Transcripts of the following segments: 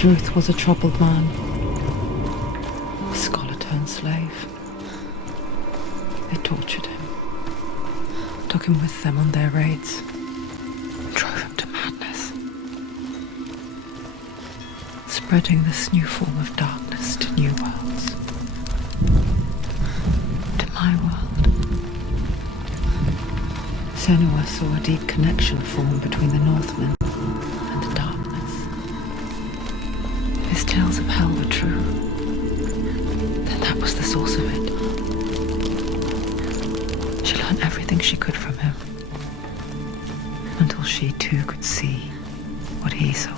Druth was a troubled man, a scholar turned slave. They tortured him, took him with them on their raids, drove him to madness, spreading this new form of darkness to new worlds, to my world. Senua saw a deep connection form between the Northmen and the darkness. His tales of hell were true. Then that was the source of it. She learned everything she could from him, until she too could see what he saw.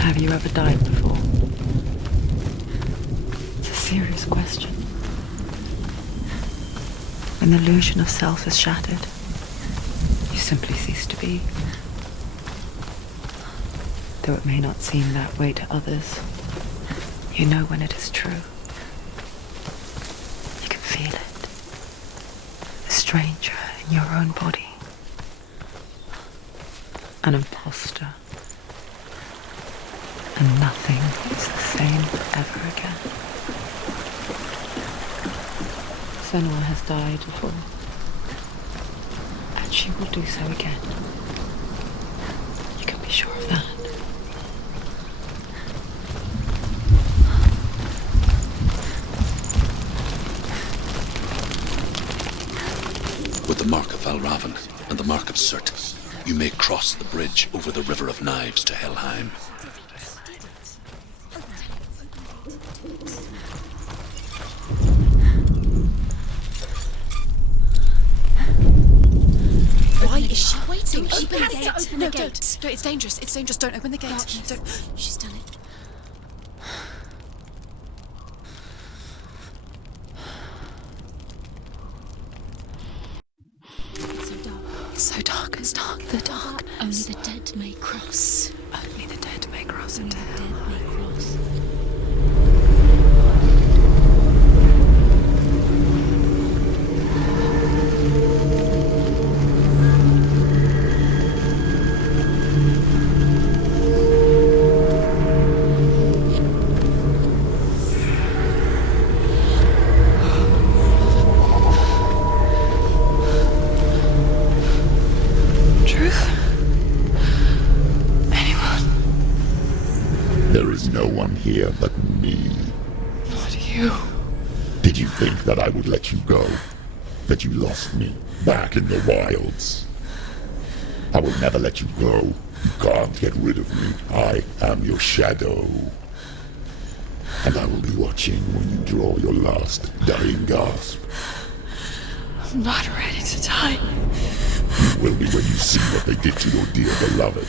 Have you ever died before? It's a serious question. When the illusion of self is shattered, you simply cease to be. Though it may not seem that way to others, you know when it is true. You can feel it. A stranger in your own body. An imposter. And nothing is the same ever again. Senua has died before, and she will do so again. You can be sure of that. With the mark of Valravan and the mark of Surt, you may cross the bridge over the River of Knives to Helheim. Why is she waiting? She Open has the to gate. open No, the gate. don't. It's dangerous. It's dangerous. Don't open the gate. No, Don't. she's done it. It's so dark. It's dark. The darkness. Only the dead may cross. Only the dead may cross Only into the hell. dead may cross. There is no one here but me. Not you. Did you think that I would let you go? That you lost me back in the wilds? I will never let you go. You can't get rid of me. I am your shadow. And I will be watching when you draw your last dying gasp. I'm not ready to die. You will be when you see what they did to your dear beloved.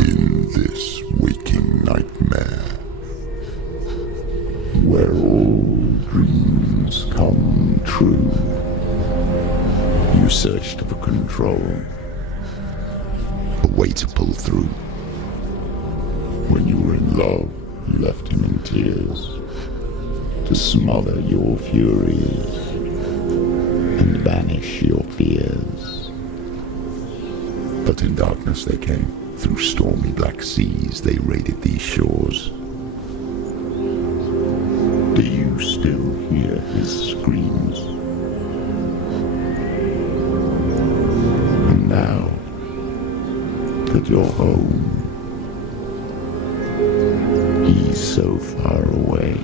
In this waking nightmare, where all dreams come true. true. You searched for control, a way to pull through. When you were in love, you left him in tears to smother your furies and banish your fears. But in darkness they came, through stormy black seas they raided these shores. Do you still hear his screams? And now that you're home, he's so far away.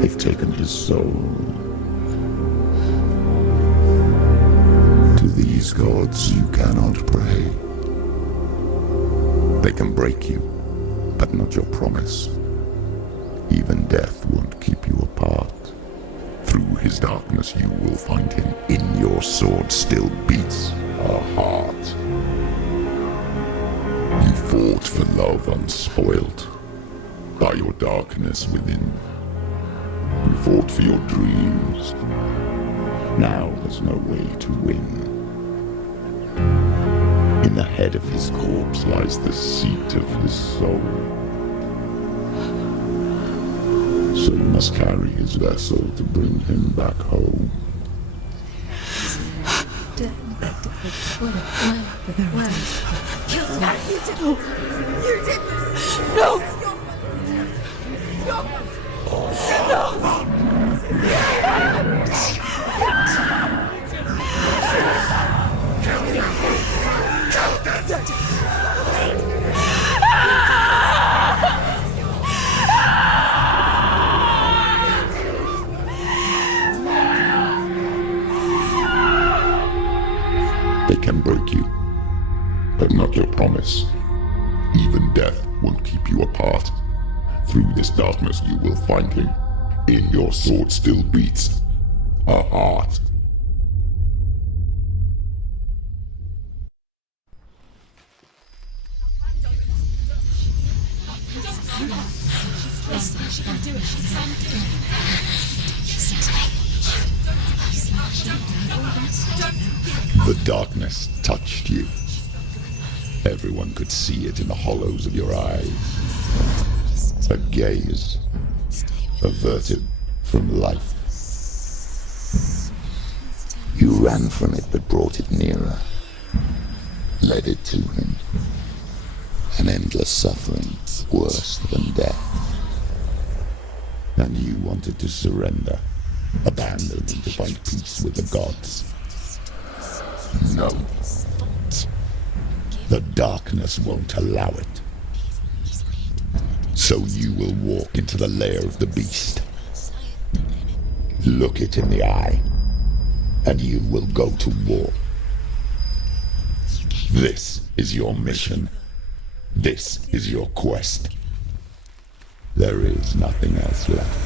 They've taken his soul. To these gods you cannot pray. They can break you, but not your promise. Even death won't keep you apart. Through his darkness you will find him. In your sword still beats a heart. You fought for love unspoilt by your darkness within. You fought for your dreams. Now there's no way to win. In the head of his corpse lies the seat of his soul. So you must carry his vessel to bring him back home. They can break you, but not your promise. Even death won't keep you apart. Through this darkness you will find him. In your sword still beats a heart. The darkness touched you. Everyone could see it in the hollows of your eyes. A gaze averted from life. You ran from it but brought it nearer. Led it to him. An endless suffering, worse than death. And you wanted to surrender, abandon and to find peace with the gods. No. The darkness won't allow it. So you will walk into the lair of the beast. Look it in the eye, and you will go to war. This is your mission. This is your quest. There is nothing else left.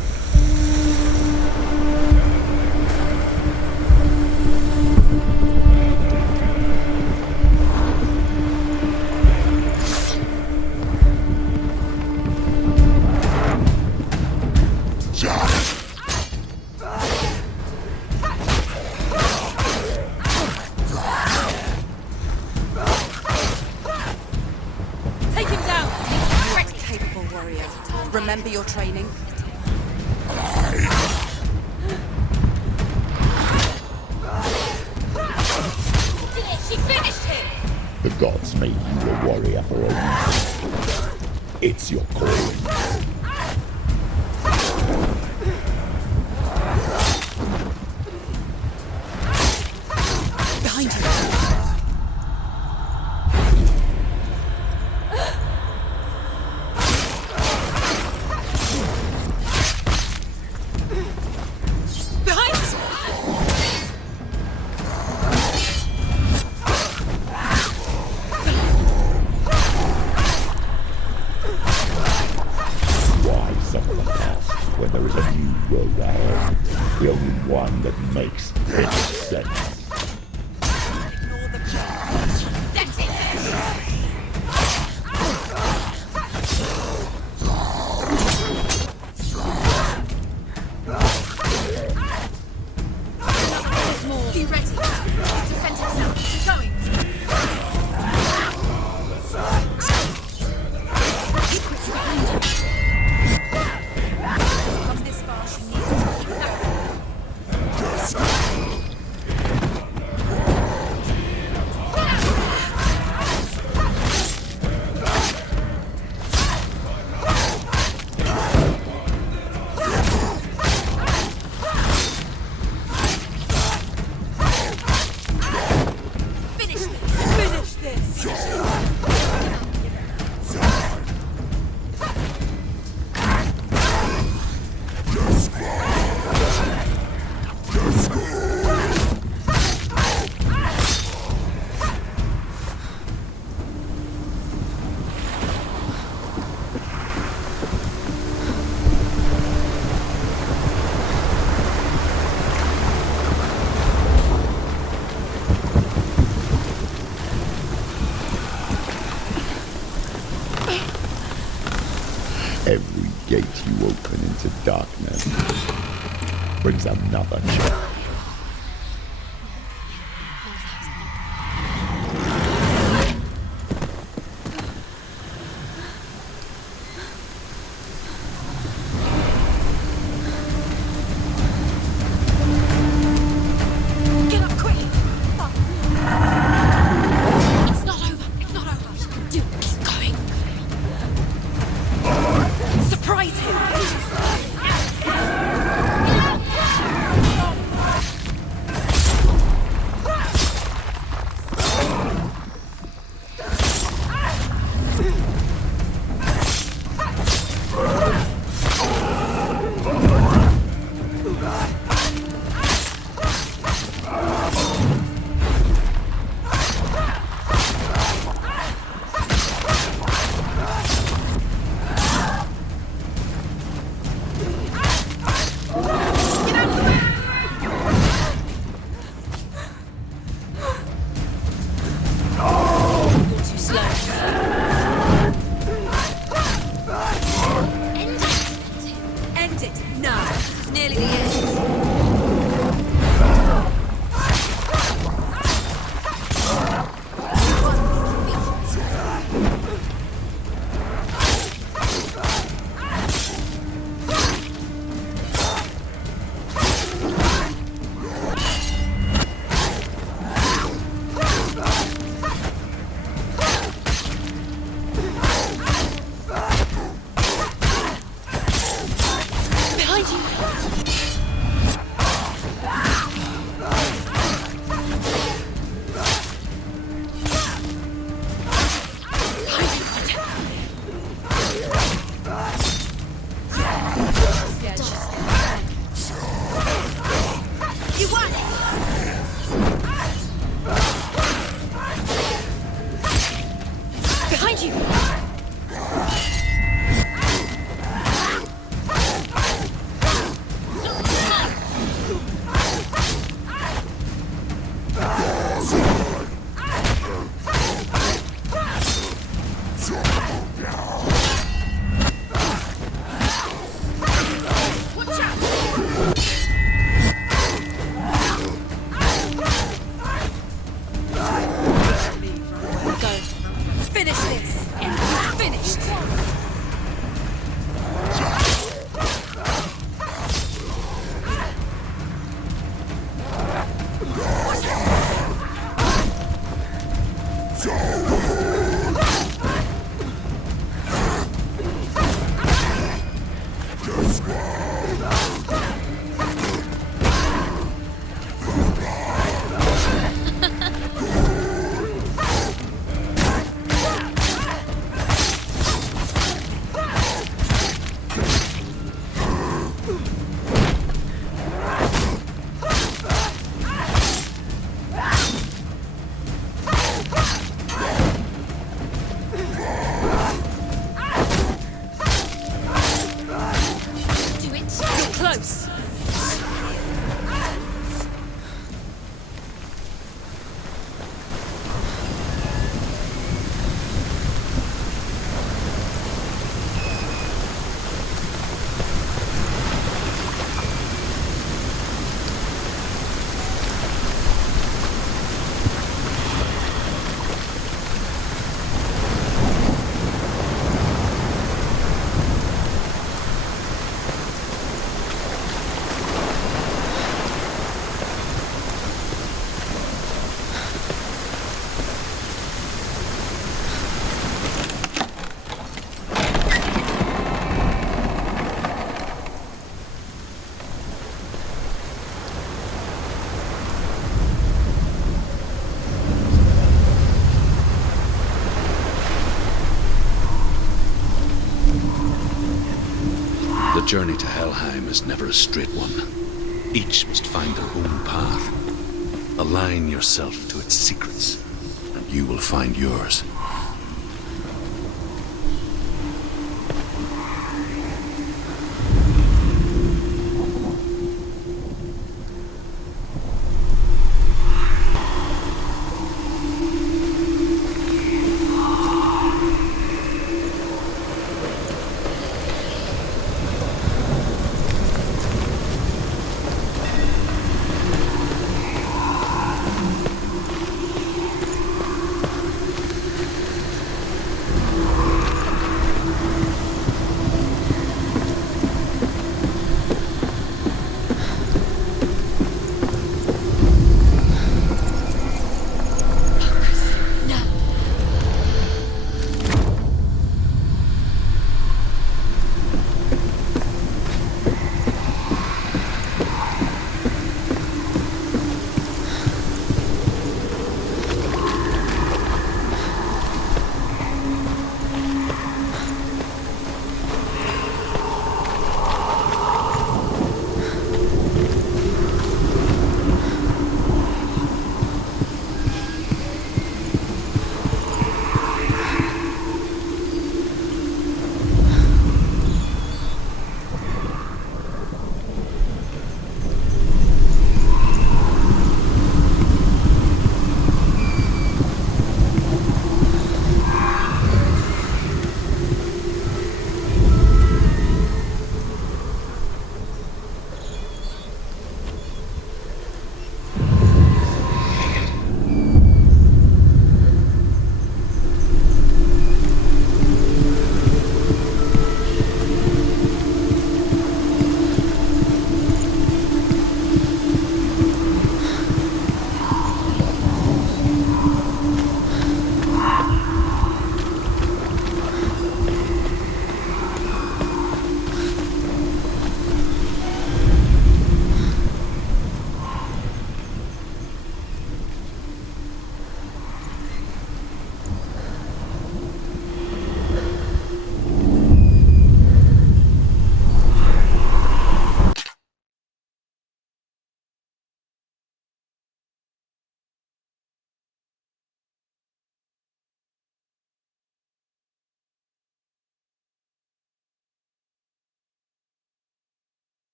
Take him down! Correct, capable warrior. Remember your training? She finished him! The gods made you a warrior for a reason. It's your calling. Behind you! When there is a new road ahead, the only one that makes any sense. That's it! Every gate you open into darkness brings another challenge. Get up quick! It's not over. It's not over. You keep going. Surprise him! You're too slow. End it. No. This is nearly the end. Behind you. You won! Behind you! Watch out! Go. Finish this! Finished! Do it. You're close. The journey to Helheim is never a straight one. Each must find their own path. Align yourself to its secrets, and you will find yours.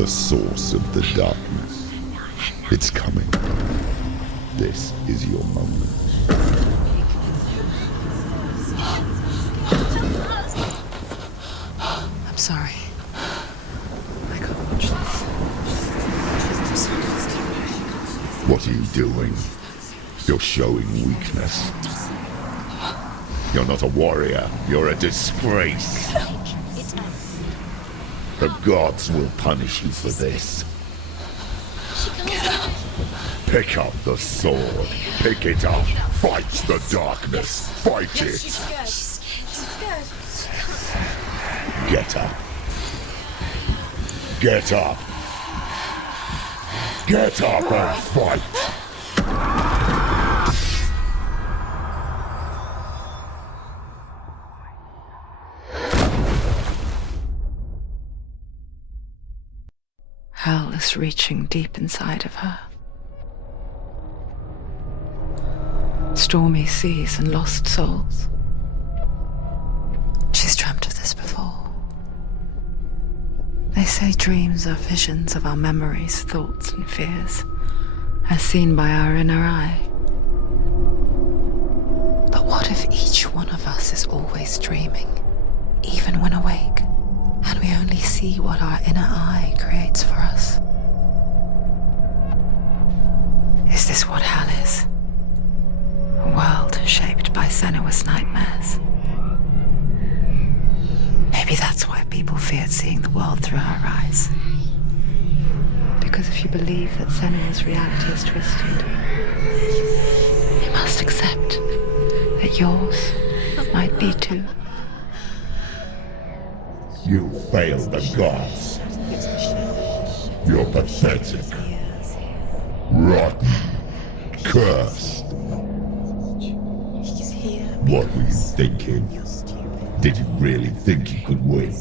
the source of the darkness. It's coming. This is your moment. I'm sorry. I can't watch this. What are you doing? You're showing weakness. You're not a warrior. You're a disgrace. The gods will punish you for this. Pick up the sword. Pick it up. Fight the darkness. Fight it. Get up. Get up. Get up and fight. Hell is reaching deep inside of her. Stormy seas and lost souls. She's dreamt of this before. They say dreams are visions of our memories, thoughts, and fears, as seen by our inner eye. But what if each one of us is always dreaming, even when awake, and we only see what our inner eye creates for us? Is this what hell is? A world shaped by Senua's nightmares. Maybe that's why people feared seeing the world through her eyes. Because if you believe that Senua's reality is twisted, you must accept that yours might be too. You failed the gods. You're pathetic. Rotten. Cursed. What were you thinking? Did you really think you could win?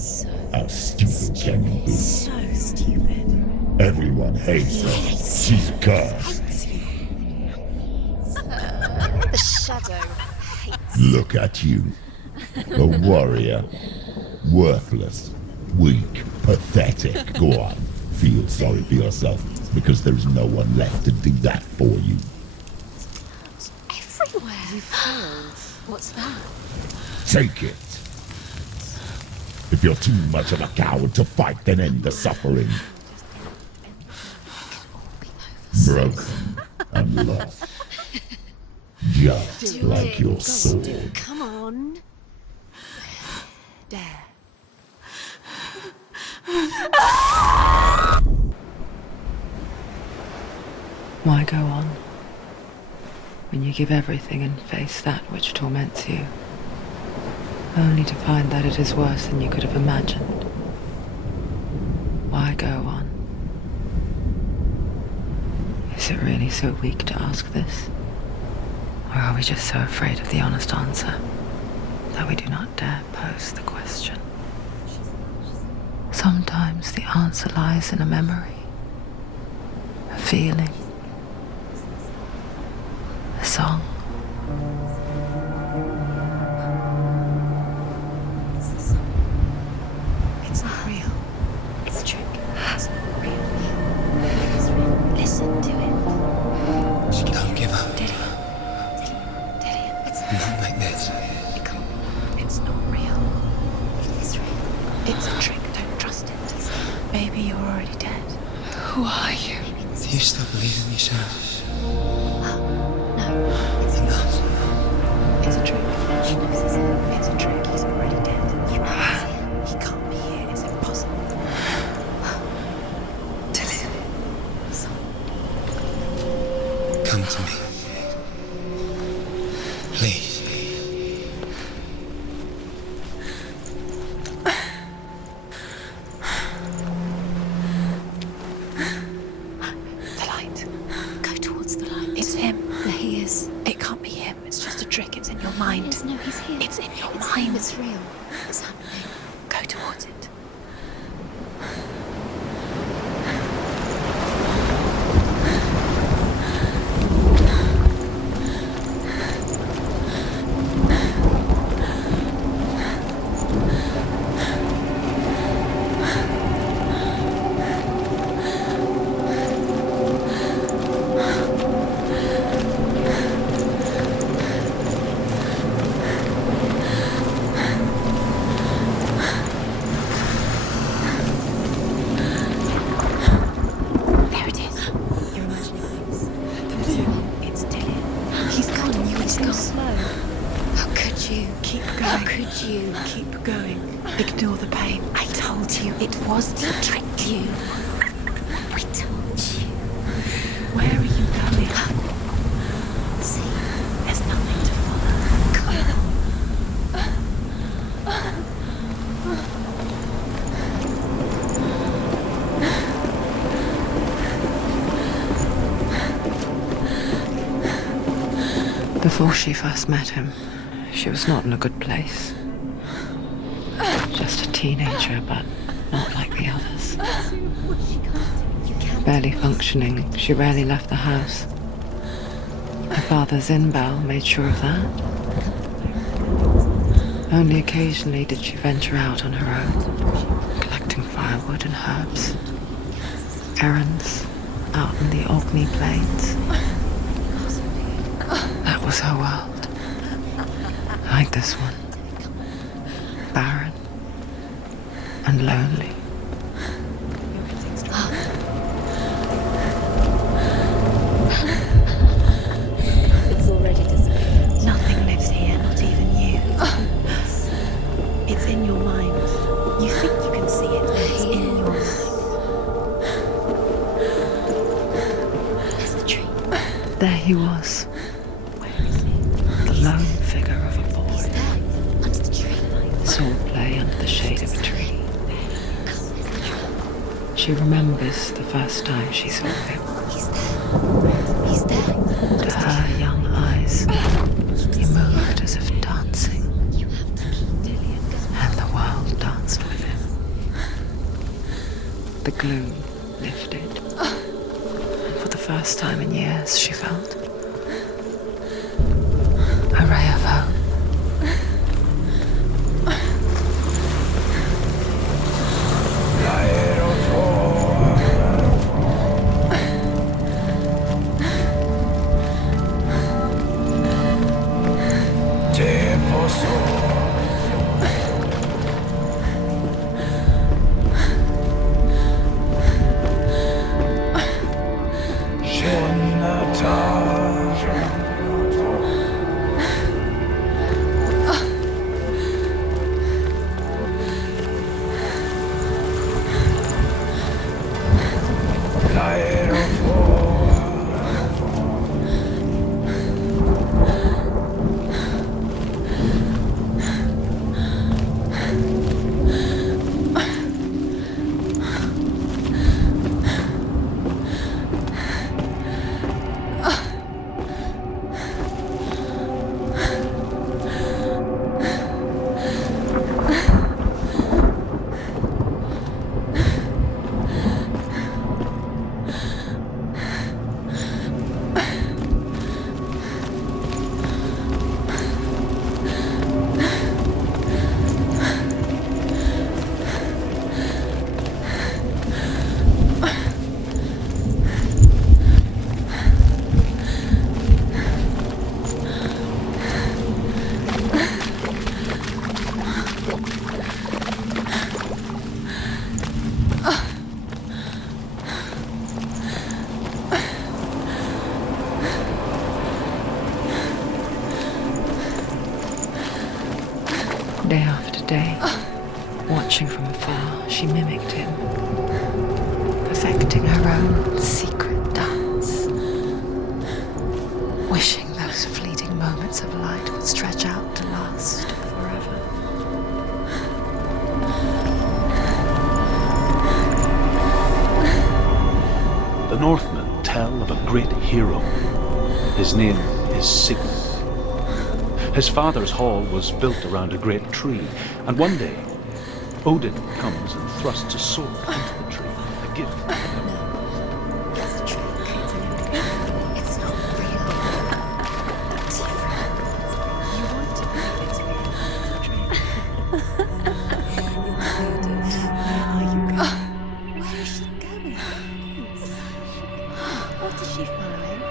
How stupid can you be? So stupid. Everyone hates her. She's cursed. The shadow hates. Look at you. A warrior. Worthless. Weak. Pathetic. Go on. Feel sorry for yourself, because there is no one left to do that for you. Everywhere. You failed. What's that? Take it. If you're too much of a coward to fight, then end the suffering. Broken and lost. Just like your sword. Come on. Dare. Why go on when you give everything and face that which torments you, only to find that it is worse than you could have imagined? Why go on? Is it really so weak to ask this? Or are we just so afraid of the honest answer that we do not dare pose the question? Sometimes the answer lies in a memory, a feeling, a song. It's not real. It's a trick. It's not real. It's real. Listen to it. Don't give up. Did it? It's Not like this. It can't. It's not real. It is real. It's a trick. Don't trust it. Maybe you're already dead. Who are you? Do you still believe in yourself? No. It's Enough. It's a trick. She knows it's a trick. He's already dead. You know he's here. He can't be here. It's impossible. Come to me. Please. The light. Go towards the light. It's him. There he is. It can't be him. It's just a trick. It's in your mind. No, he's here. It's in your mind. It's real. It's happening. Go towards it. was to trick you. I told you. Where are you going? See, there's nothing to follow. Before she first met him, she was not in a good place. Just a teenager, but not like the others. Barely functioning, she rarely left the house. Her father's in-bell made sure of that. Only occasionally did she venture out on her own, collecting firewood and herbs. Errands out in the Orkney Plains. That was her world. Like this one. Barren and lonely. It's already disappeared. Nothing lives here, not even you. It's in your mind. You think you can see it, but it's in your mind. There's the tree. There he was. Where is he? The lone figure of a boy. He's there, under the tree. Saw play under the shade of a tree. She remembers the first time she saw him. He's there. He's there. To her young eyes, he moved as if dancing, You have to keep Dillian. and the world danced with him. The gloom lifted, and for the first time in years, she felt a ray of hope. Day after day, watching from afar, she mimicked him, perfecting her own secret dance, wishing those fleeting moments of light would stretch out to last forever. The Northmen tell of a great hero. His name is Sigurd. His father's hall was built around a great tree, and one day, Odin comes and thrusts a sword into the tree, a gift. It's a trick. It's not real. It's different. You want to believe it's real. It's a trick. You're deluded. Where are you going? Where is she going? What is she following?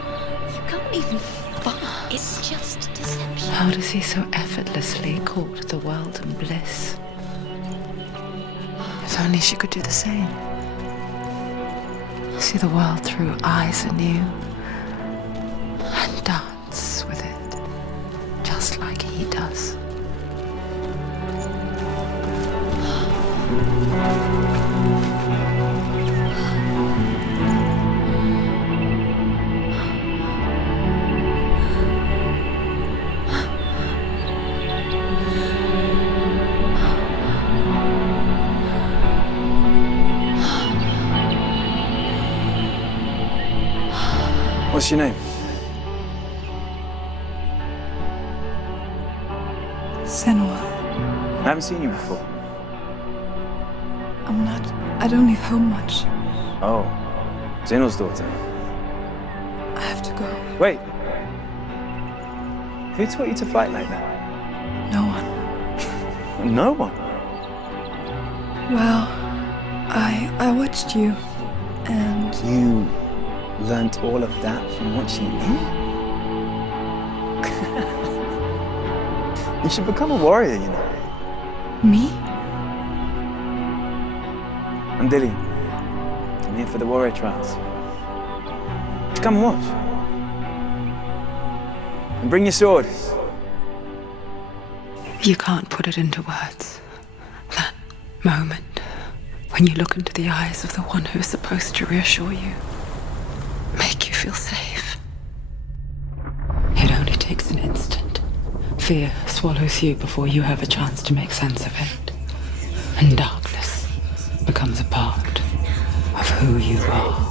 You can't even follow. It's just deception. How does he so effortlessly court the world and bliss? If only she could do the same. See the world through eyes anew and dance with it, just like he does. What's your name? Senua. I haven't seen you before. I don't leave home much. Oh, Zeno's daughter. I have to go. Wait. Who taught you to fight like that? No one. No one. Well, I watched you, and You learnt all of that from watching me? You should become a warrior, you know. me? I'm Dillian. I'm here for the warrior trials. Just come and watch. And bring your sword. You can't put it into words. That moment when you look into the eyes of the one who's supposed to reassure you, make you feel safe. It only takes an instant. Fear swallows you before you have a chance to make sense of it. And darkness becomes a part of who you are.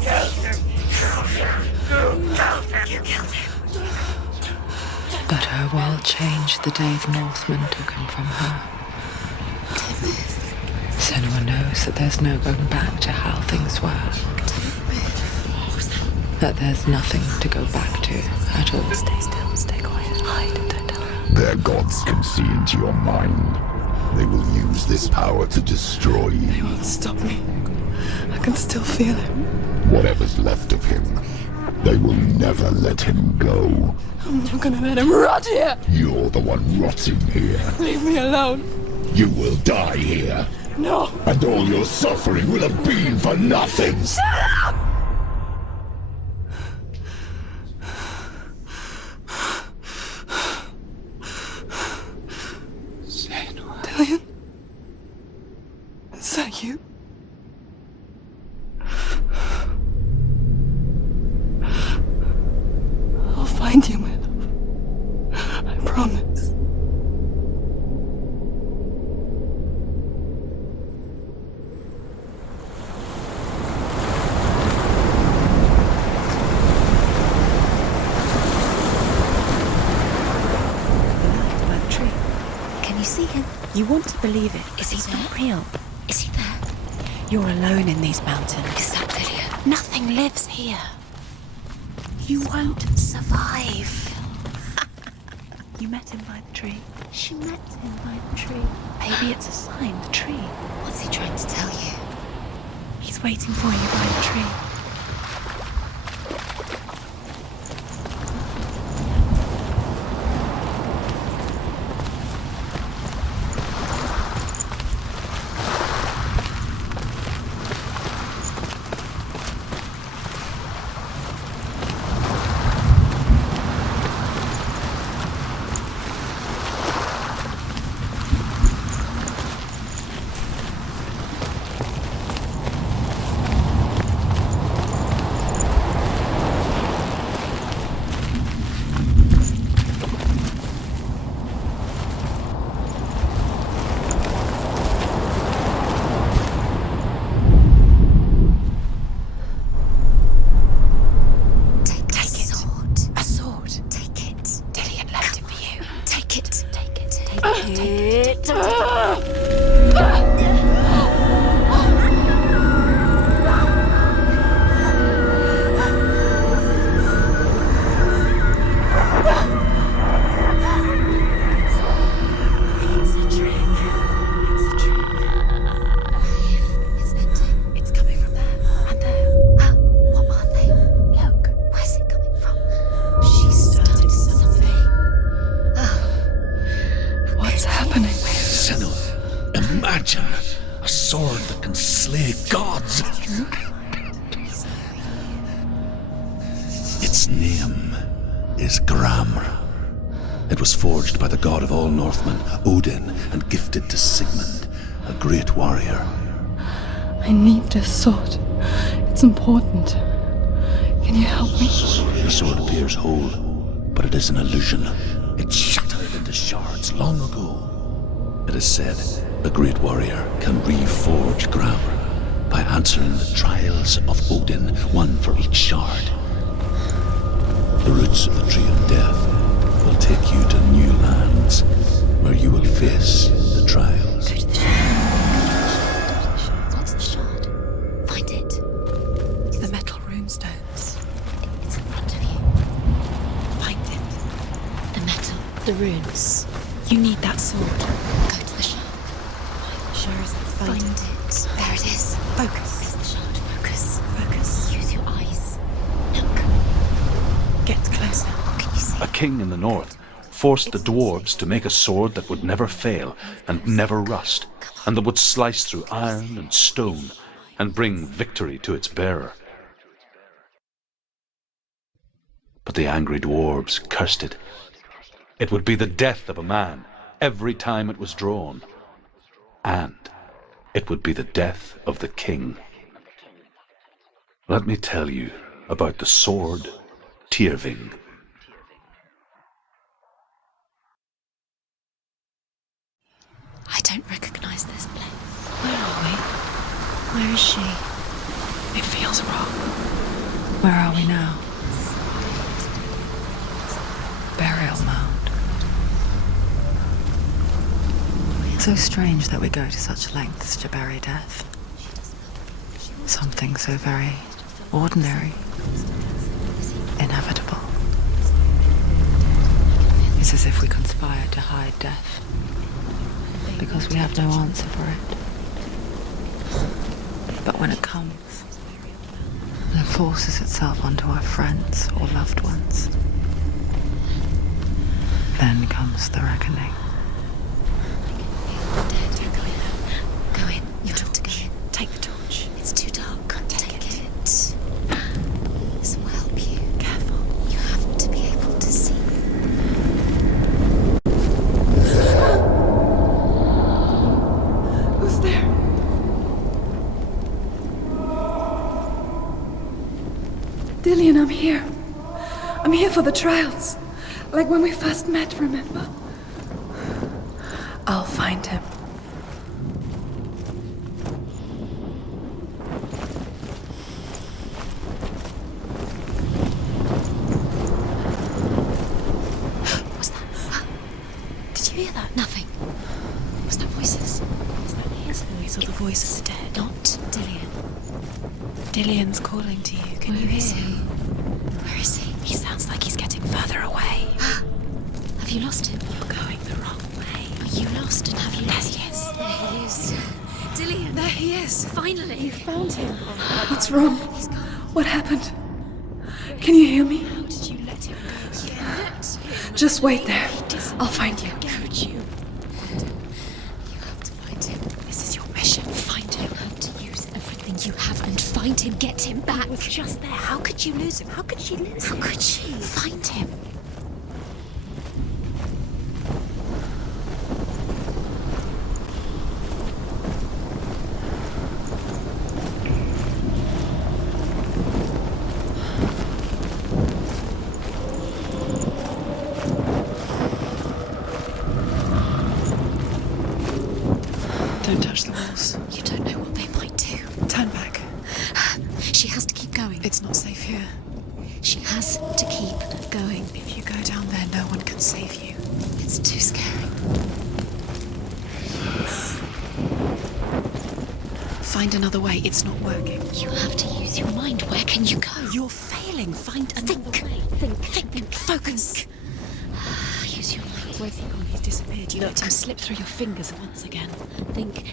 But her world changed the day the Northmen took him from her. Senua knows that there's no going back to how things were. That there's nothing to go back to at all. Stay still, stay quiet, hide, don't tell her. Their gods can see into your mind. They will use this power to destroy They you. won't stop me. I can still feel him. Whatever's left of him, they will never let him go. I'm not gonna let him rot here. You're the one rotting here. Leave me alone. You will die here. No. And all your suffering will have been for nothing. Dillian? Is that you? I'll find you, my love. I promise. By the tree. Can you see him? You want to believe it. Is he It's not there? real. Is he there? You're alone in these mountains. Is that Lydia? Nothing lives here. You won't survive. You met him by the tree. She met him by the tree. Maybe it's a sign, the tree. What's he trying to tell you? He's waiting for you by the tree. Take the sword. A sword. Take it. Dillian left it for you. Take it. Take it. Take Take it. it. It's a trick. It's a trick. It's ending. It's coming from there and there. What are they? Look. Where's it coming from? She started something. What's happening? Senua, imagine a sword that can slay gods. Its name is Gram. It was forged by the god of all Northmen, Odin, and gifted to Sigmund, a great warrior. I need this sword. It's important. Can you help me? The sword appears whole, but it is an illusion. It shattered into shards long ago. It is said a great warrior can reforge Gram by answering the trials of Odin, one for each shard. The runes. You need that sword. Go to the shard. Sure as Find it. There it is. Focus. There's the shard. Focus. Focus. Use your eyes. Look. Get closer. What can you see? A king in the north forced the dwarves to make a sword that would never fail and never rust, and that would slice through iron and stone and bring victory to its bearer. But the angry dwarves cursed it. It would be the death of a man every time it was drawn, and it would be the death of the king. Let me tell you about the sword Tyrving. I don't recognize this place. Where are we? Where is she? It feels wrong. Where are we now? Burial mound. So strange that we go to such lengths to bury death. Something so very ordinary, inevitable. It's as if we conspired to hide death, because we have no answer for it. But when it comes and forces itself onto our friends or loved ones, then comes the reckoning. Go in. You have to go in. Take the torch. It's too dark. Take it. This will help you. Careful. You have to be able to see. Who's there? Dillian, I'm here. I'm here for the trials. Like when we first met, remember? I'll find him. What's that? Did you hear that? Nothing. Was that voices? Is that his voice or the voice of the dead? Not Dillian. Dillian's calling to you. Can you Where hear is he? him? Where is he? He sounds like he's getting further away. Have you lost him? You're going the wrong way. Are you lost and have you lost him? Yes. There he is. Dillian. There he is. Finally. Found him. What's wrong? He's gone. What happened? Can you hear me? How did you let him go? You let him. Just wait there. I'll find you. Could you? You have to find him. This is your mission. Find him. You have to use everything you have and find him. Get him back. He was just there. How could you lose him? How could she lose How him? could she? Find him. Don't touch the walls. You don't know what they might do. Turn back. She has to keep going. It's not safe here. She has to keep going. If you go down there, no one can save you. It's too scary. Find another way. It's not working. You have to use your mind. Where can you go? You're failing. Find another way. Think. Focus. Use your mind. Where's he gone? He's disappeared. You let him slip through your fingers once again.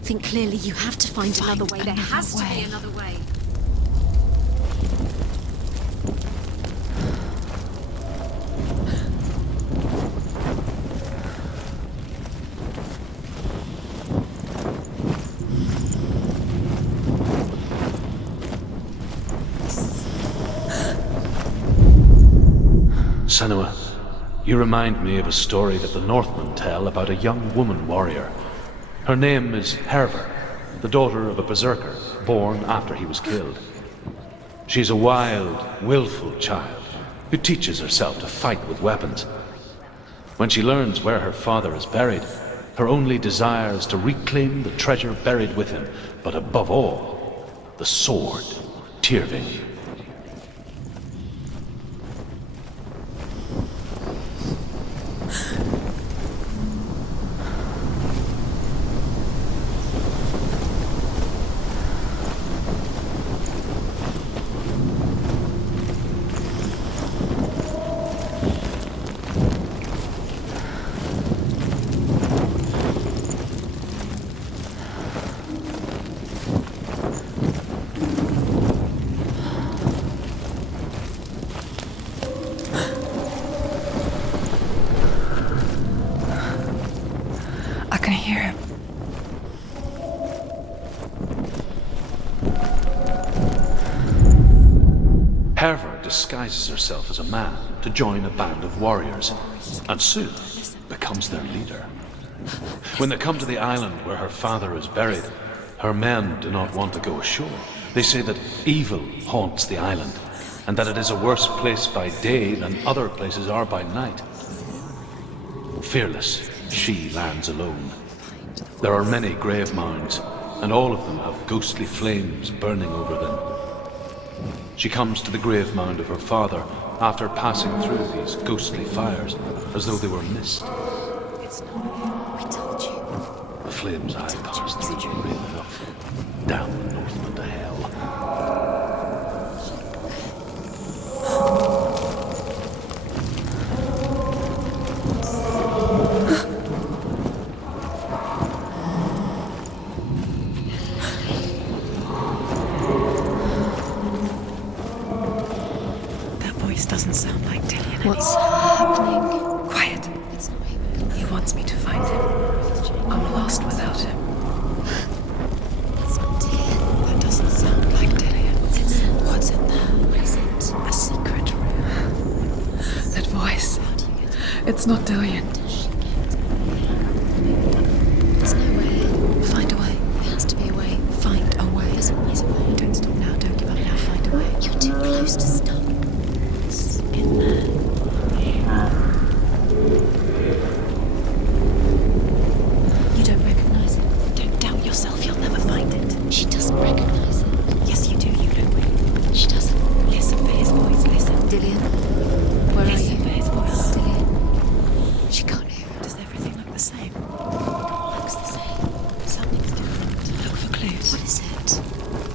Think clearly. You have to find another way. There another has to way. be another way. Senua, you remind me of a story that the Northmen tell about a young woman warrior. Her name is Herver, the daughter of a berserker born after he was killed. She's a wild, willful child who teaches herself to fight with weapons. When she learns where her father is buried, her only desire is to reclaim the treasure buried with him, but above all, the sword, Tyrving. Herver disguises herself as a man to join a band of warriors, and soon becomes their leader. When they come to the island where her father is buried, her men do not want to go ashore. They say that evil haunts the island, and that it is a worse place by day than other places are by night. Fearless, she lands alone. There are many grave mounds, and all of them have ghostly flames burning over them. She comes to the grave mound of her father after passing through these ghostly fires, as though they were mist. It's not. We told you. The flames I passed through were real enough. Damn the Northmen to hell. Doesn't sound like Dillian anymore. What's happening? Quiet. It's not him. He wants me to find him. I'm lost without him. It's not Dillian. That doesn't sound like Dillian. What's in there? What is it? A secret room. That voice. How do you get it? It's not Dillian. Does she get it? There's no way in. Find a way. There has to be a way. Find a way. There's always a way. Don't stop now. Don't give up now. Find a way. You're too close to stop. It's in there. You don't recognize it. Don't doubt yourself. You'll never find it. She doesn't recognize it. Yes, you do. You know. She doesn't. Listen for his voice. Listen. Dillian, where Listen are for you? his voice. Dillian. She can't hear it. Does everything look the same? Looks the same. Something's different. Look for clues. What is it?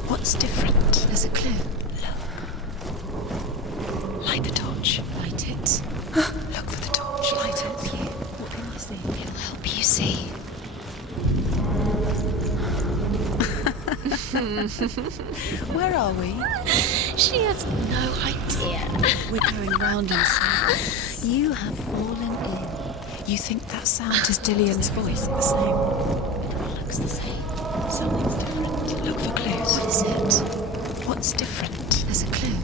What's different? There's a clue. Light the torch. Light it. Look for the torch. Light it. What can you see? It'll help you see. Where are we? She has no idea. We're going round in circles. You have fallen in. You think that sound is Dillian's voice? The same. It looks the same. Something's different. Look for clues. What is it? What's different? There's a clue.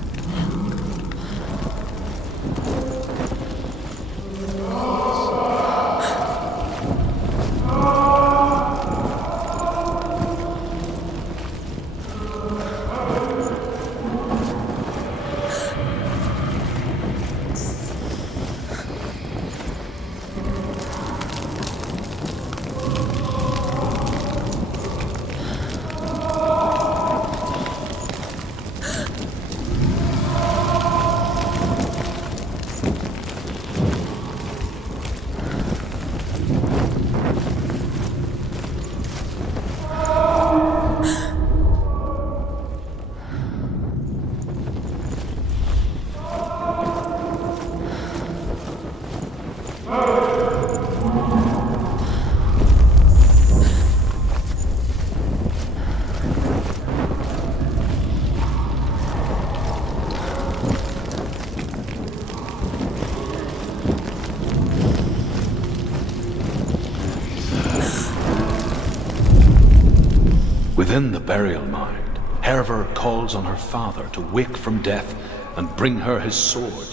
Within the burial mound, Herver calls on her father to wake from death and bring her his sword.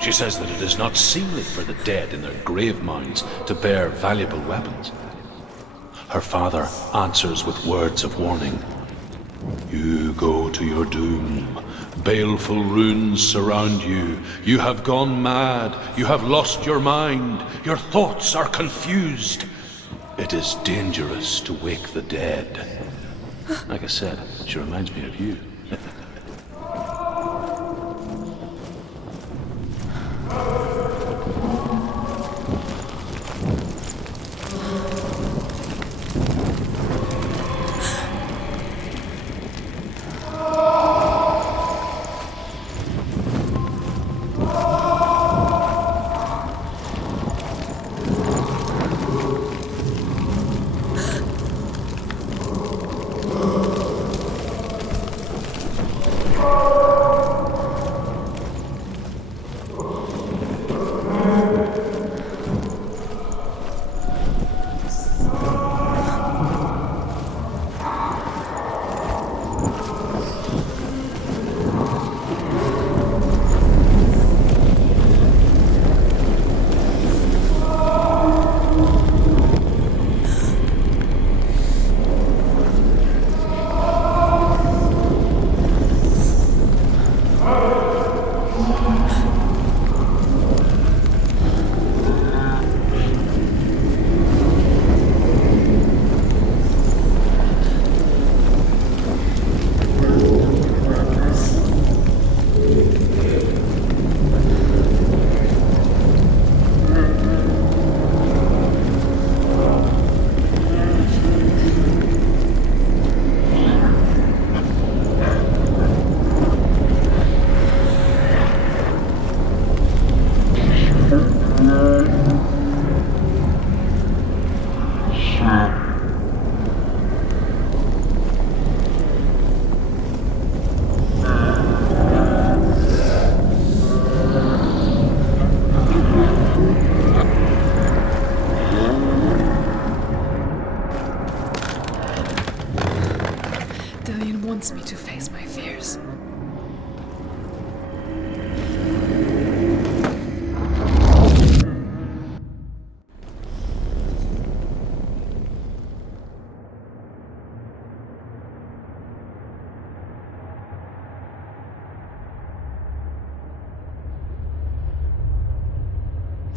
She says that it is not seemly for the dead in their grave mounds to bear valuable weapons. Her father answers with words of warning. You go to your doom. Baleful runes surround you. You have gone mad. You have lost your mind. Your thoughts are confused. It is dangerous to wake the dead. Like I said, she reminds me of you.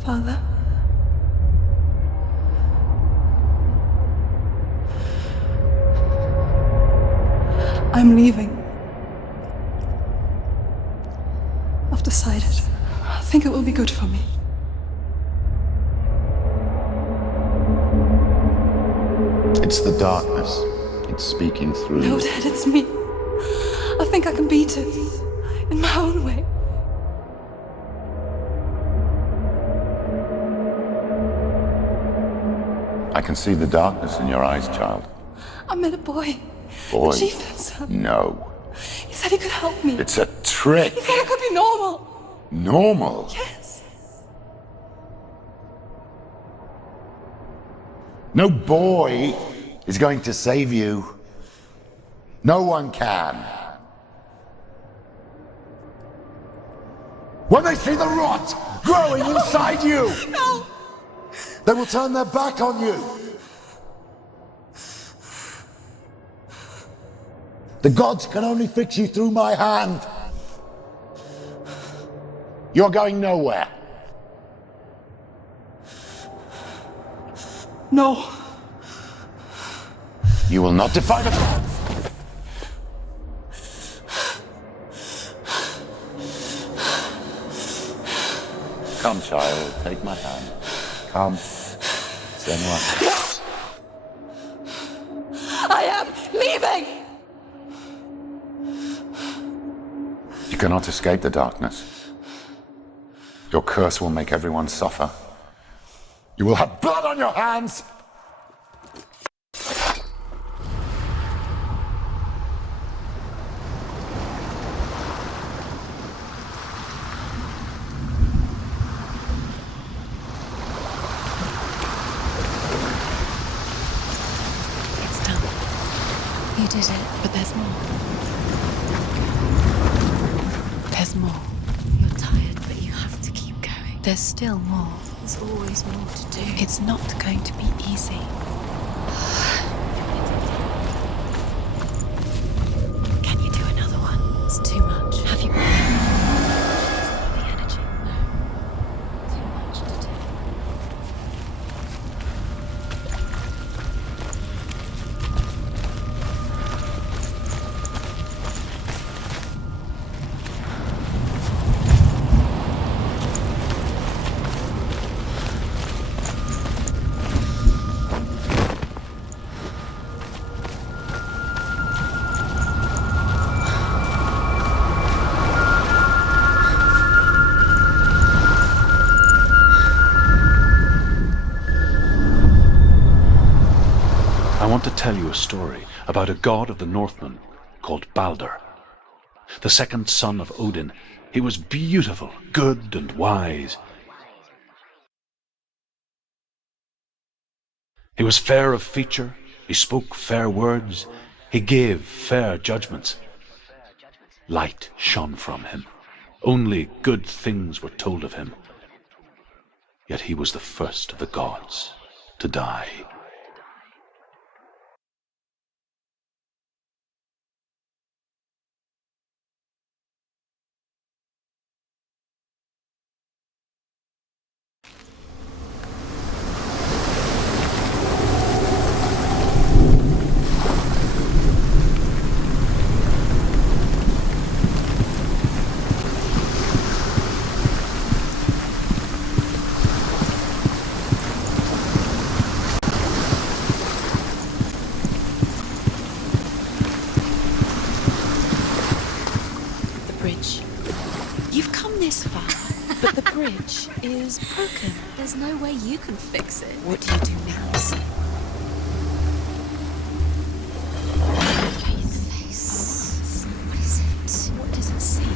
Father? I'm leaving. I've decided. I think it will be good for me. It's the darkness. It's speaking through No, you. Dad, it's me. I think I can beat it. In my own way. I can see the darkness in your eyes, child. I met a boy. Boy. The chief and son. No. He said he could help me. It's a trick. He said I could be normal. Normal? Yes. No boy is going to save you. No one can. When they see the rot growing inside you, No. they will turn their back on you. The gods can only fix you through my hand. You're going nowhere. No. You will not defy the gods. Come, child, take my hand. Come. Senua. I am leaving. You cannot escape the darkness. Your curse will make everyone suffer. You will have blood on your hands! It's done. You did it, but there's more. There's more. You're tired, but you have to keep going. There's still more. There's always more to do. It's not going to be easy. Can you do another one? It's too much. Have you the energy? No. Too much to do. I want to tell you a story about a god of the Northmen called Balder. The second son of Odin, he was beautiful, good and wise. He was fair of feature, he spoke fair words, he gave fair judgments. Light shone from him. Only good things were told of him. Yet he was the first of the gods to die. Bridge. You've come this far, but the bridge is broken. There's no way you can fix it. What do you do now? Face. What is it? What does it see?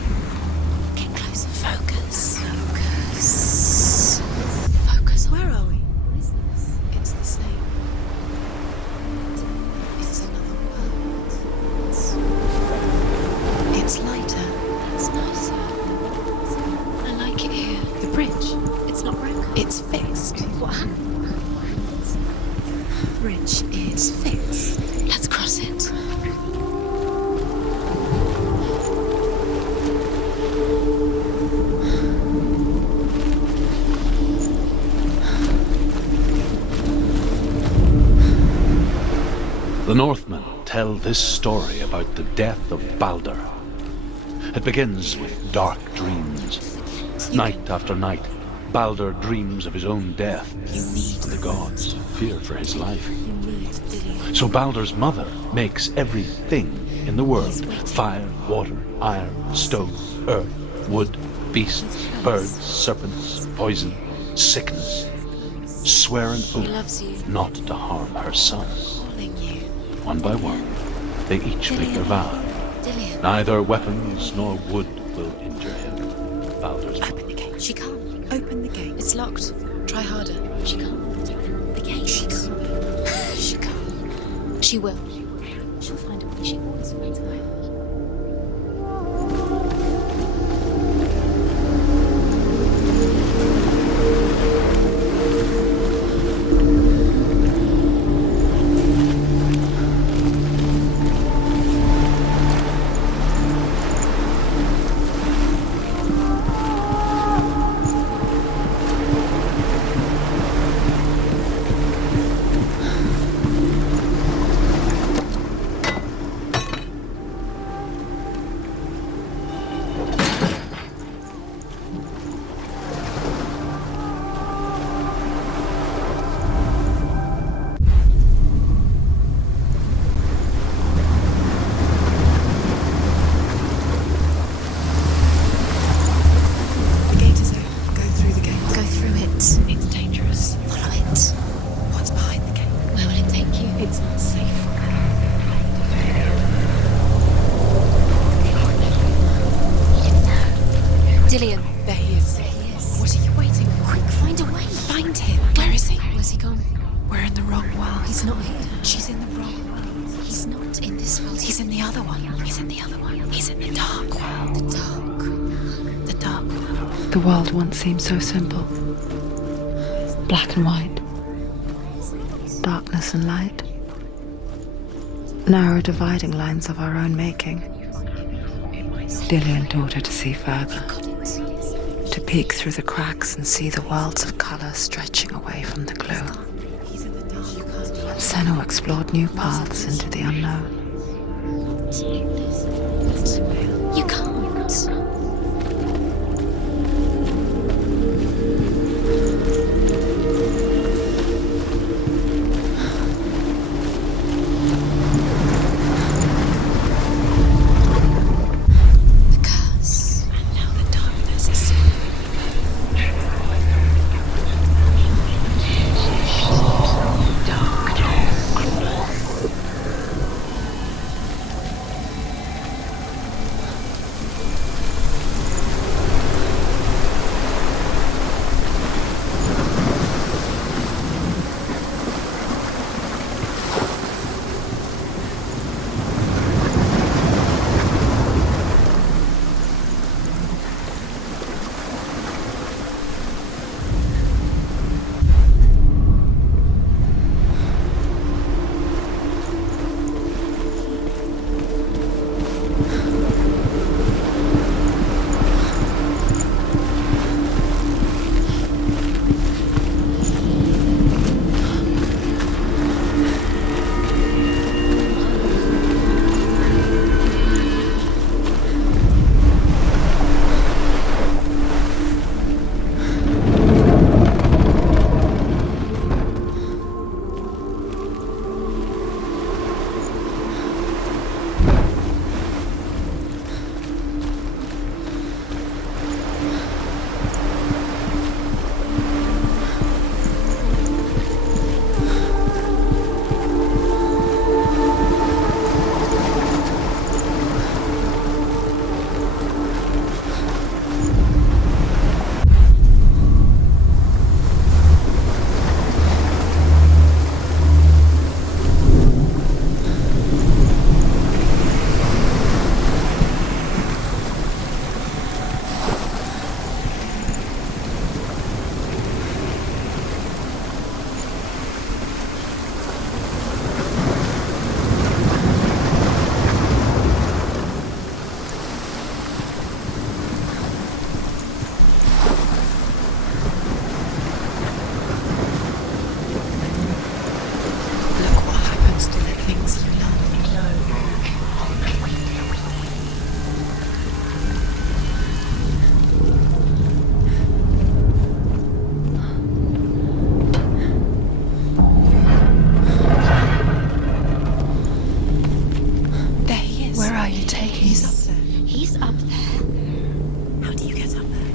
Get closer. Focus. Focus. Focus. Where are we? What is this? It's the same. It's another world. It's lighter. It's nicer. I like it here. The bridge. It's not broken. It's fixed. What happened? The Northmen tell this story about the death of Baldur. It begins with dark dreams. Night after night, Baldur dreams of his own death, and the gods fear for his life. So Baldur's mother makes everything in the world: fire, water, iron, stone, earth, wood, beasts, birds, serpents, poison, sickness, swear an oath not to harm her son. One by one, they each make their vow. Neither weapons nor wood will injure him. Baldur's mother. Open the gate. She can't. Open the gate. It's locked. Try harder. She can't. Open the gate. She can't. She can't. She will. She'll find a way. She always finds a way. Dillion, there he is. There he is. What are you waiting for? Quick, find a way. Find him. Where is he? Where's he gone? We're in the wrong world. He's not here. She's in the wrong world. He's not in this world. He's in the other one. He's in the other one. He's in the dark world. The dark world. The world once seemed so simple. Black and white. Darkness and light. Narrow dividing lines of our own making. Dillion taught her to see further. To peek through the cracks and see the worlds of colour stretching away from the glue. Senua explored new paths into the unknown. You can't.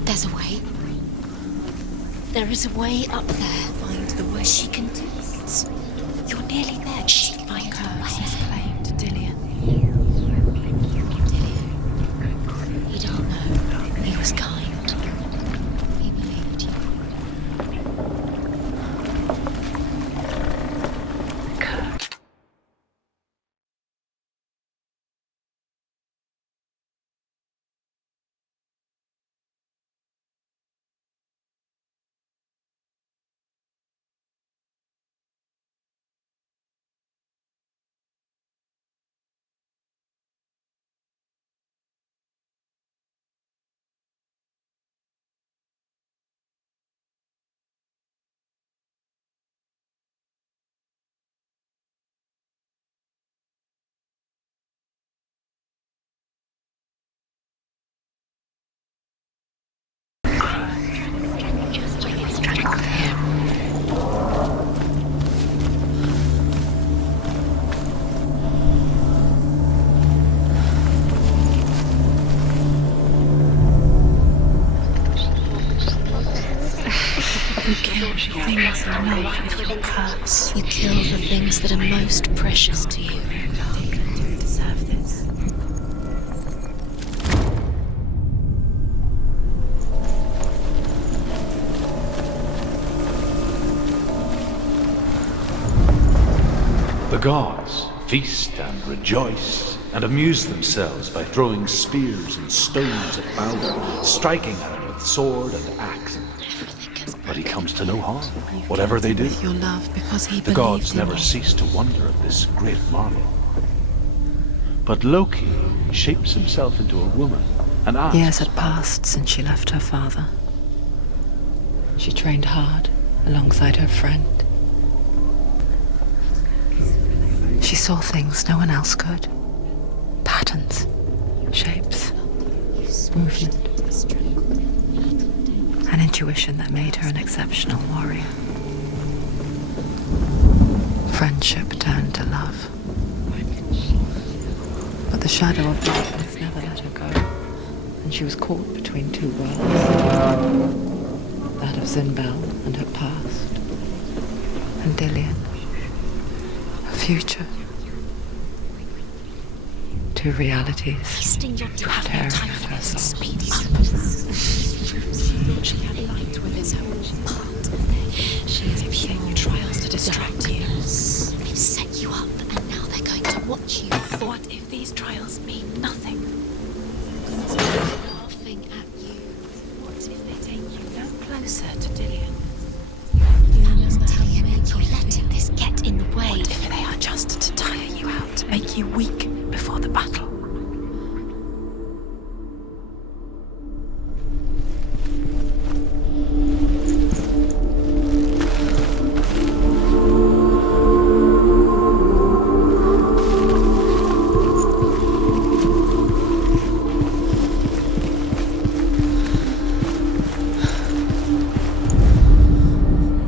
There's a way. There is a way up there. Find the way. She can do this. You're nearly there. She Find can curse do his it. claim to Dillian. Dillian. You don't know. He was kind. He believed you. You kill the things you love with your curse. You kill the things that are most precious to you. You deserve this. The gods feast and rejoice and amuse themselves by throwing spears and stones at Baldur, striking at him with sword and axe. But he comes to no harm, whatever they do. With your love, because he The believed gods in never you. cease to wonder at this great marvel. But Loki shapes himself into a woman and asks, Years had passed since she left her father. She trained hard alongside her friend. She saw things no one else could. Patterns, shapes, movement. An intuition that made her an exceptional warrior. Friendship turned to love. But the shadow of darkness never let her go, and she was caught between two worlds. That of Zinbel and her past, and Dillian, her future. Two realities Wasting your time. tearing Time at for her this. soul. Speed up. She had light within her part. She is pure trials to distract you. They've set you up, and now they're going to watch you. What if these trials mean nothing? Laughing at you. What if they take you no closer to Dillian? You remember how you made you letting this get in the way. What if they are just to tire you out, to make you weak before the battle?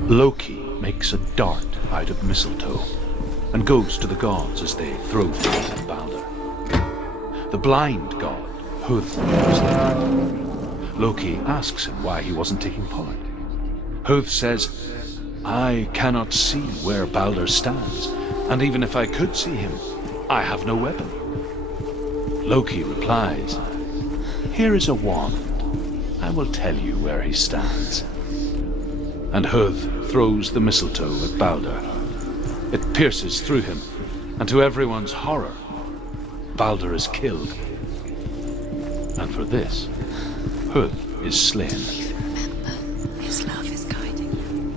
Loki makes a dart out of mistletoe and goes to the gods as they throw things at Baldur. The blind god, Húð, was there. Loki asks him why he wasn't taking part. Húð says, "I cannot see where Baldur stands, and even if I could see him, I have no weapon." Loki replies, "Here is a wand. I will tell you where he stands." And Húð throws the mistletoe at Baldur. It pierces through him, and to everyone's horror, Baldur is killed. And for this, Húð is slain. His love is guiding you.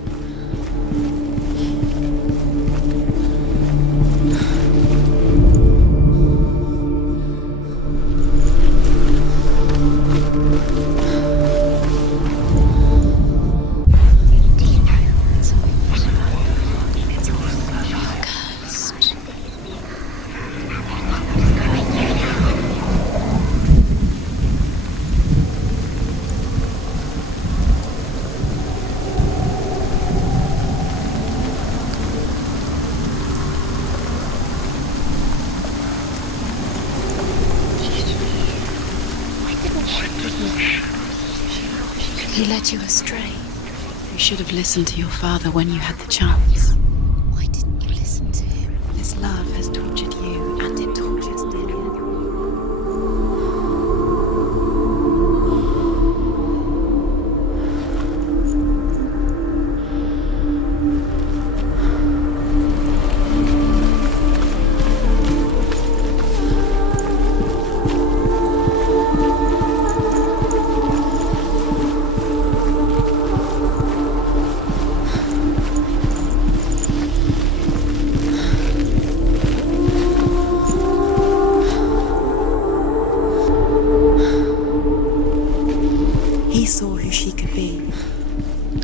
He led you astray. You should have listened to your father when you had the chance. Why didn't you listen to him? This love has tortured you, and it tortures Dillian. He saw who she could be.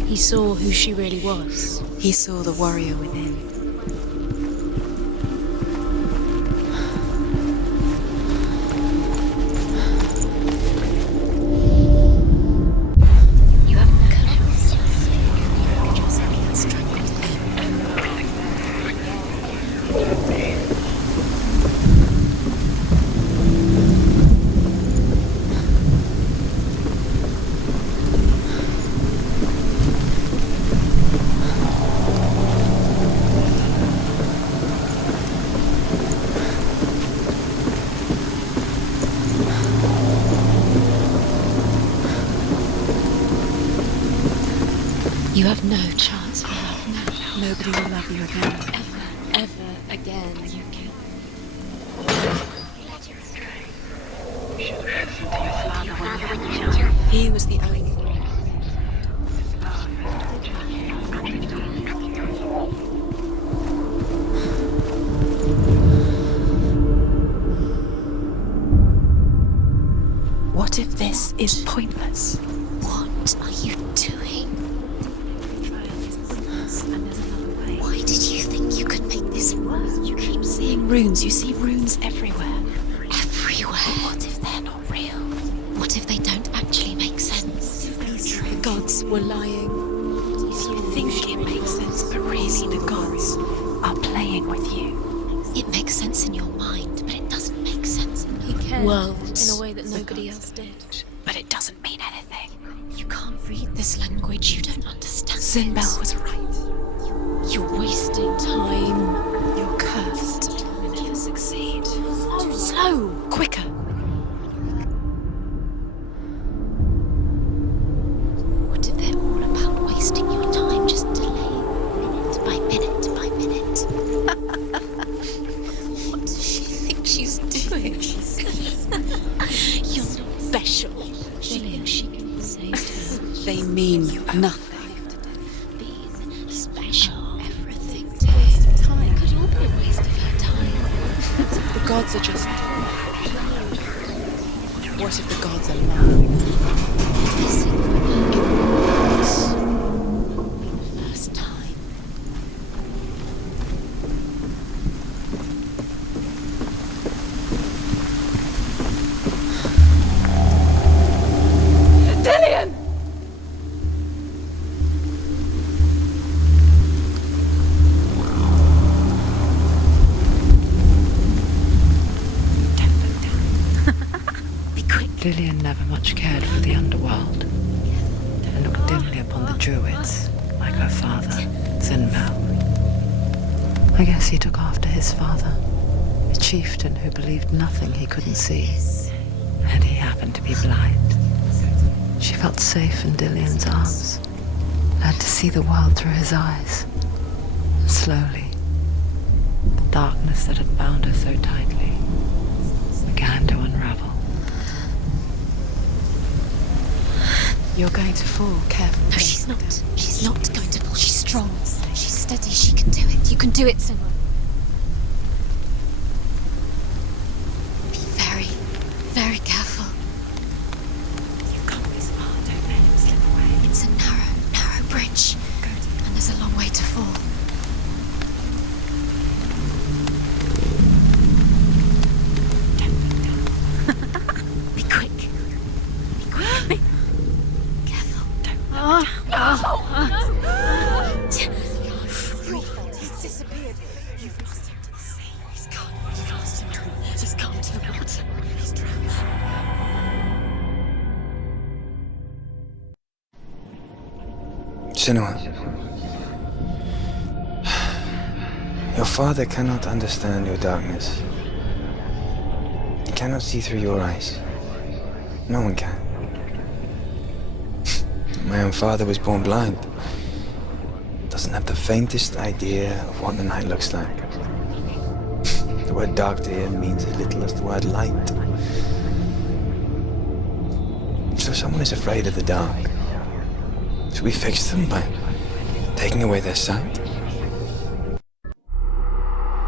He saw who she really was. He saw the warrior within. You have the colors. Just strangled You have no chance for love now. Nobody will love you again. Ever again. You can. He was the only one. What if this is pointless? What are you doing? Why did you think you could make this work? You keep seeing runes. You see runes everywhere. Everywhere. What if they're not real? What if they don't actually make sense? The gods were lying. You think it makes sense, but really the gods are playing with you. It makes sense in your mind, but it doesn't make sense in the world in a way that nobody else did. But it doesn't mean anything. You can't read this language. You don't understand. Sinbel was right. You're wasting time. You're cursed. You'll never succeed. Slow! Quicker! What if they're all about wasting your time, just delaying minute by minute by minute? What does she think she's doing? You're special. Dillian, she can save her. They mean nothing. Special. Everything. It's a waste of time. It could all be a waste of your time. The gods are just... What if the gods are laughing? Messing with her. First time. Dillian! Be quick. Dillian never much cared for the underworld and looked dimly upon the druids, like her father, Sinbel. I guess he took after his father, a chieftain who believed nothing he couldn't see, and he happened to be blind. She felt safe in Dillian's arms, learned to see the world through his eyes. And slowly, the darkness that had bound her so tightly began to unravel. You're going to fall. Careful. No, she's not. She's not going to fall. She's strong. She's steady. She can do it. You can do it, Senua. Be very, very careful. You've come this far. Don't let it slip away. It's a narrow bridge. And there's a long way to fall. Be quick. Be quick. Careful. He's disappeared. You've lost him to the sea. He's gone. You've lost him. He's gone to the water. He's drowned. Senua, your father cannot understand your darkness. He cannot see through your eyes. No one can. My own father was born blind. Doesn't have the faintest idea of what the night looks like. The word dark to him means as little as the word light. So someone is afraid of the dark. Should we fix them by taking away their sight?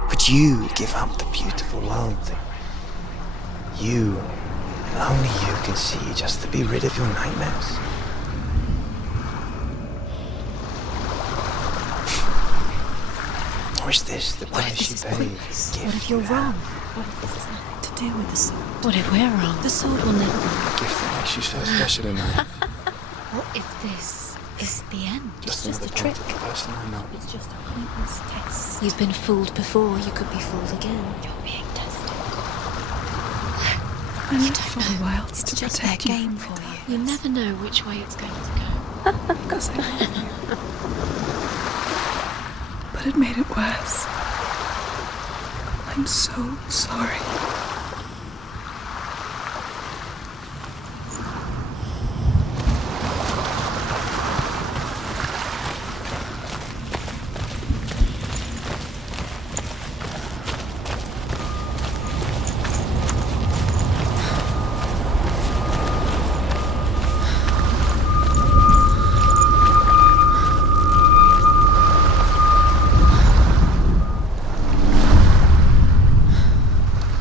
Would you give up the beautiful world that you, and only you, can see just to be rid of your nightmares? Or is this the price you pay? What if you're wrong? What if this has nothing to do with the sword? What if we're wrong? The sword will never be. A gift that makes you so special in life. What if this is the end? It's just a another trick. part of the person I know. It's just a pointless test. You've been fooled before, you could be fooled again. You're being tested. I lived for a while It's to just their protect you game from for it. you. You never know which way it's going to go. Because I love you. But it made it worse. I'm so sorry.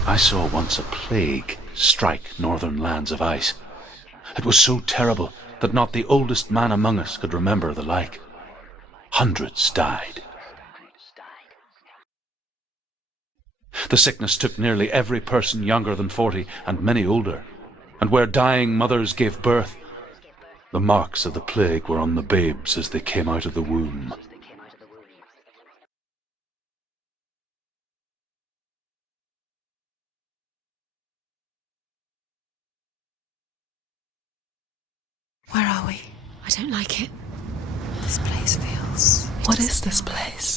I saw once a plague strike northern lands of ice. It was so terrible that not the oldest man among us could remember the like. Hundreds died. The sickness took nearly every person younger than 40 and many older, and where dying mothers gave birth, the marks of the plague were on the babes as they came out of the womb. Where are we? I don't like it. This place feels... What is this place?